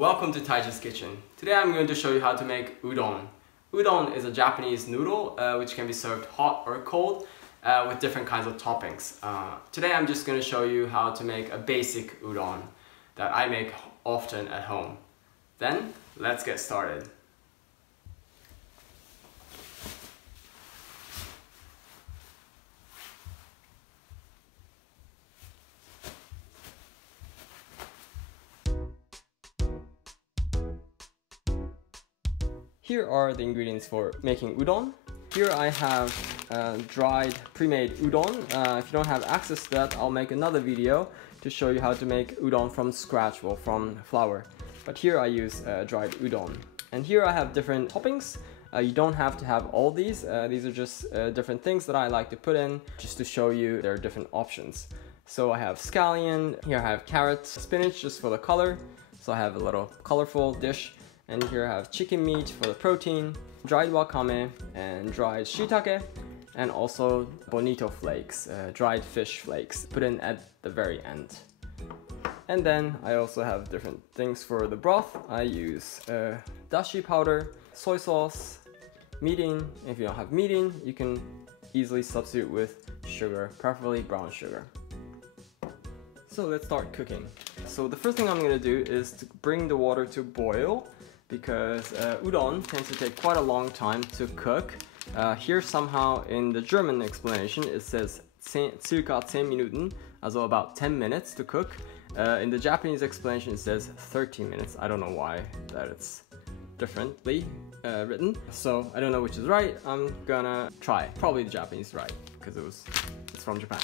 Welcome to Taiji's Kitchen. Today I'm going to show you how to make udon. Udon is a Japanese noodle which can be served hot or cold with different kinds of toppings. Today I'm just going to show you how to make a basic udon that I make often at home. Then let's get started. Here are the ingredients for making udon. Here I have dried pre-made udon. If you don't have access to that, I'll make another video to show you how to make udon from scratch, well, from flour. But here I use dried udon. And here I have different toppings. You don't have to have all these. These are just different things that I like to put in just to show you there are different options. So I have scallion, here I have carrots, spinach just for the color. So I have a little colorful dish. And here I have chicken meat for the protein, dried wakame and dried shiitake, and also bonito flakes, dried fish flakes, put in at the very end. And then I also have different things for the broth. I use dashi powder, soy sauce, mirin. If you don't have mirin, you can easily substitute with sugar, preferably brown sugar. So let's start cooking. So the first thing I'm going to do is to bring the water to boil, because udon tends to take quite a long time to cook. Here somehow in the German explanation it says circa 10 Minuten, also about 10 minutes to cook. In the Japanese explanation it says 30 minutes. I don't know why that it's differently written. So I don't know which is right. I'm gonna try. Probably the Japanese right, because it's from Japan.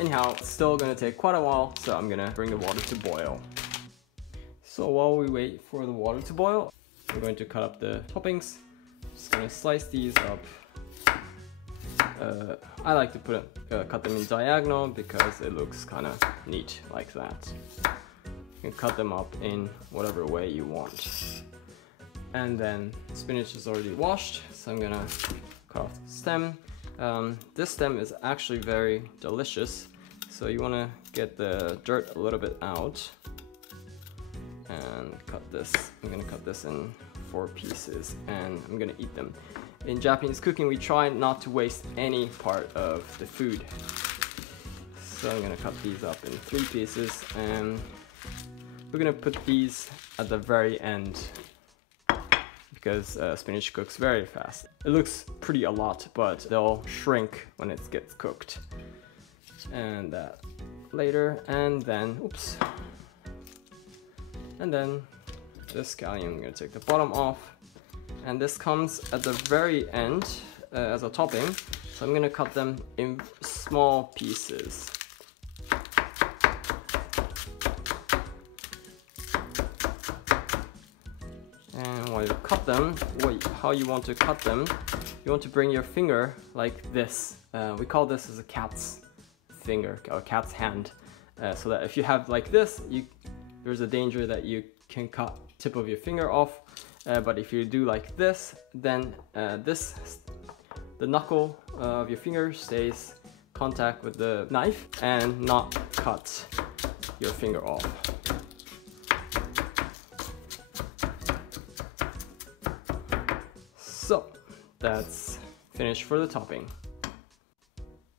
Anyhow, it's still gonna take quite a while, so I'm gonna bring the water to boil. So while we wait for the water to boil, we're going to cut up the toppings. Just gonna slice these up. I like to cut them in diagonal because it looks kind of neat like that. You can cut them up in whatever way you want. And then spinach is already washed, so I'm gonna cut off the stem. This stem is actually very delicious, so you want to get the dirt a little bit out. And cut this. I'm gonna cut this in 4 pieces and I'm gonna eat them. In Japanese cooking, we try not to waste any part of the food. So I'm gonna cut these up in 3 pieces and we're gonna put these at the very end because spinach cooks very fast. It looks pretty a lot, but they'll shrink when it gets cooked. And that later, and then, oops. And then this scallion, I'm going to take the bottom off. And this comes at the very end as a topping. So I'm going to cut them in small pieces. And while you cut them, how you want to cut them, you want to bring your finger like this. We call this as a cat's finger, or cat's hand. So that if you have like this, there's a danger that you can cut tip of your finger off, but if you do like this, then the knuckle of your finger stays contact with the knife and not cut your finger off. So that's finished for the topping.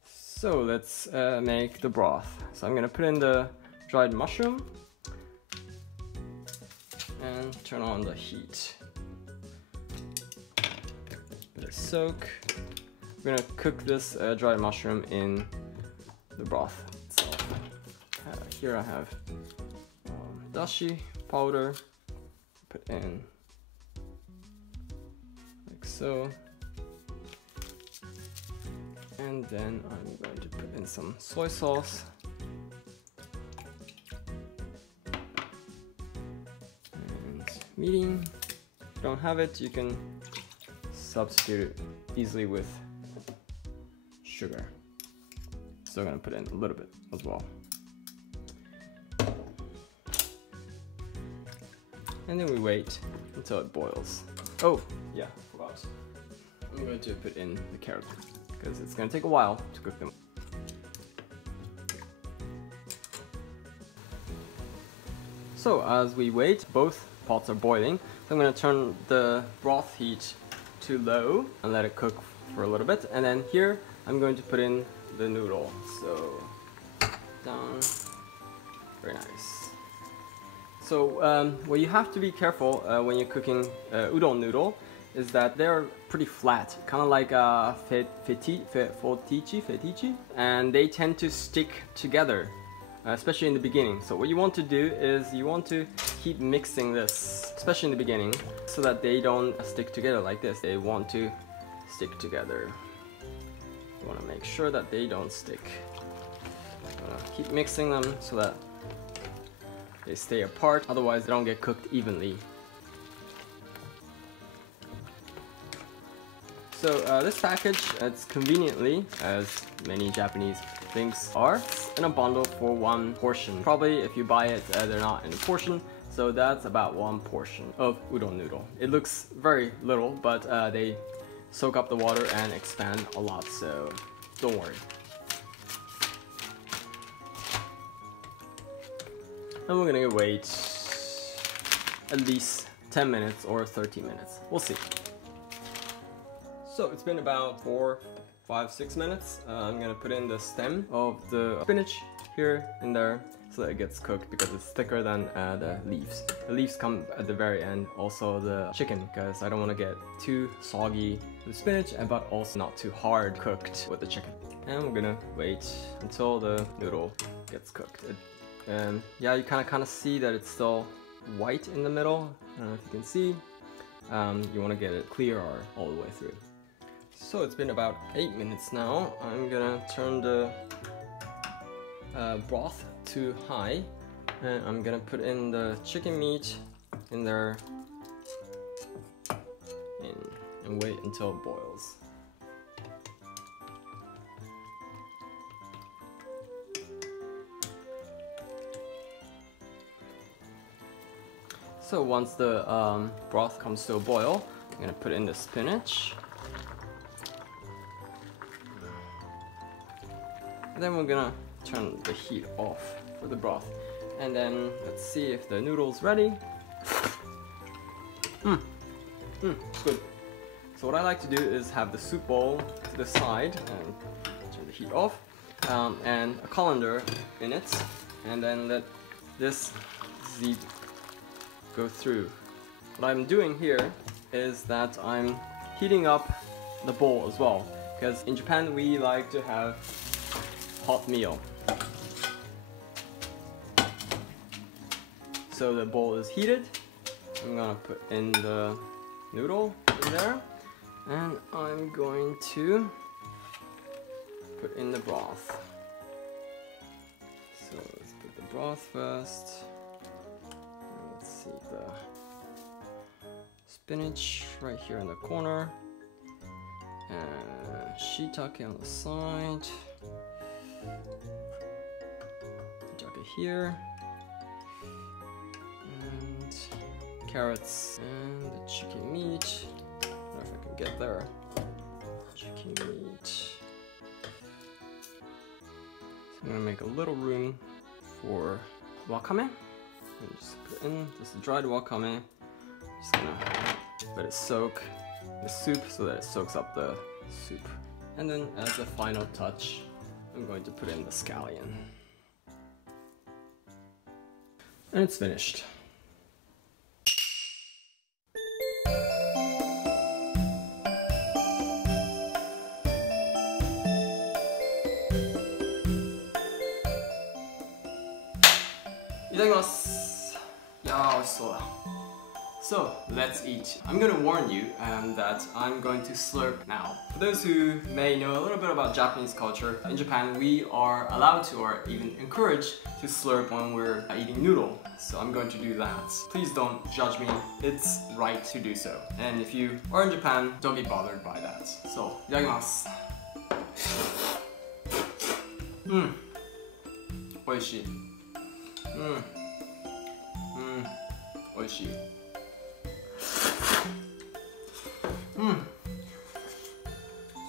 So let's make the broth. So I'm gonna put in the dried mushroom and turn on the heat. Let it soak. We're gonna cook this dried mushroom in the broth itself. Here I have dashi powder. Put in like so. And then I'm going to put in some soy sauce. Mirin. If you don't have it, you can substitute it easily with sugar. So I'm gonna put in a little bit as well. And then we wait until it boils. Oh, yeah, forgot. I'm going to put in the carrot because it's gonna take a while to cook them. So as we wait, both pots are boiling. So I'm going to turn the broth heat to low and let it cook for a little bit. And then here I'm going to put in the noodle. So down, very nice. So what you have to be careful when you're cooking udon noodle is that they're pretty flat, kind of like fettuccine, and they tend to stick together, especially in the beginning. So what you want to do is you want to keep mixing this, especially in the beginning, so that they don't stick together like this. They want to stick together. You want to make sure that they don't stick. Keep mixing them so that they stay apart, otherwise they don't get cooked evenly. So this package, it's conveniently, as many Japanese things are, in a bundle for one portion. Probably if you buy it, they're not in a portion, so that's about one portion of udon noodle. It looks very little, but they soak up the water and expand a lot, so don't worry. And we're gonna wait at least 10 minutes or 30 minutes. We'll see. So it's been about 4, 5, 6 minutes. I'm gonna put in the stem of the spinach here in there so that it gets cooked because it's thicker than the leaves. The leaves come at the very end, also the chicken, because I don't want to get too soggy with spinach, but also not too hard cooked with the chicken. And we're gonna wait until the noodle gets cooked. Yeah, you kind of see that it's still white in the middle. I don't know if you can see. You want to get it clear or all the way through. So it's been about 8 minutes now. I'm gonna turn the broth to high, and I'm gonna put in the chicken meat in there and wait until it boils. So once the broth comes to a boil, I'm gonna put in the spinach. And then we're gonna turn the heat off for the broth. And then let's see if the noodle's ready. It's good. So what I like to do is have the soup bowl to the side and turn the heat off, and a colander in it, and then let this zip go through. What I'm doing here is that I'm heating up the bowl as well, because in Japan we like to have hot meal. So the bowl is heated. I'm gonna put in the noodle in there, and I'm going to put in the broth. So let's put the broth first. Let's see the spinach right here in the corner, and Shitake on the side. Shitake here, and carrots, and the chicken meat. I don't know if I can get there. Chicken meat. So I'm gonna make a little room for wakame. Just put in this dried wakame. Just gonna let it soak the soup so that it soaks up the soup. And then as a final touch, I'm going to put in the scallion. And it's finished. Itadakimasu! Yeah, so let's eat. I'm gonna warn you that I'm going to slurp now. For those who may know a little bit about Japanese culture, in Japan we are allowed to, or even encouraged, to slurp when we're eating noodle. So I'm going to do that. Please don't judge me. It's right to do so. And if you are in Japan, don't be bothered by that. So, itadakimasu. Oishii. Oishii.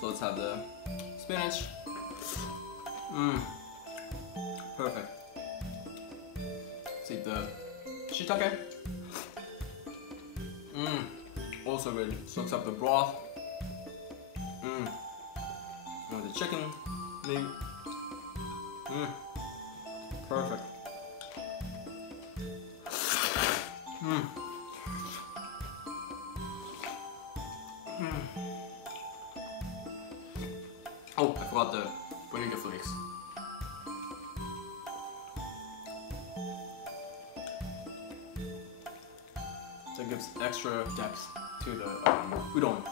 So let's have the spinach. Perfect. Let's eat the shiitake. Also good. Soaks up the broth. And the chicken meat. Perfect. Oh, I forgot the vinegar flakes. That gives extra depth to the udon.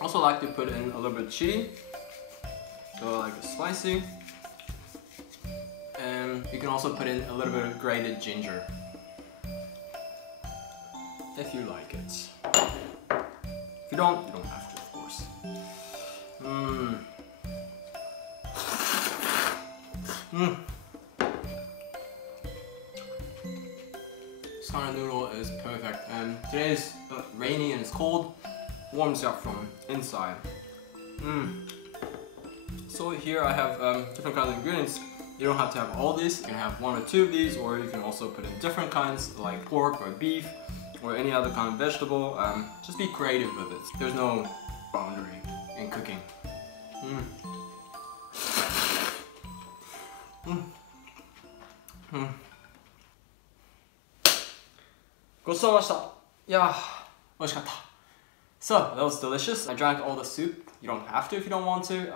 Also like to put in a little bit of chili, so like it's spicy. And you can also put in a little bit of grated ginger, if you like it. If you don't have to, of course. This kind of noodle is perfect, and today is rainy and it's cold. Warms you up from inside. So here I have different kinds of ingredients. You don't have to have all these. You can have 1 or 2 of these, or you can also put in different kinds like pork or beef or any other kind of vegetable. Just be creative with it. There's no boundary in cooking. So that was delicious. I drank all the soup. You don't have to if you don't want to.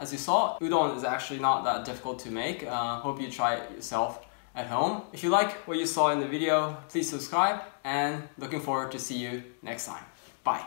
As you saw, udon is actually not that difficult to make. Hope you try it yourself at home. If you like what you saw in the video, please subscribe, and looking forward to see you next time. Bye.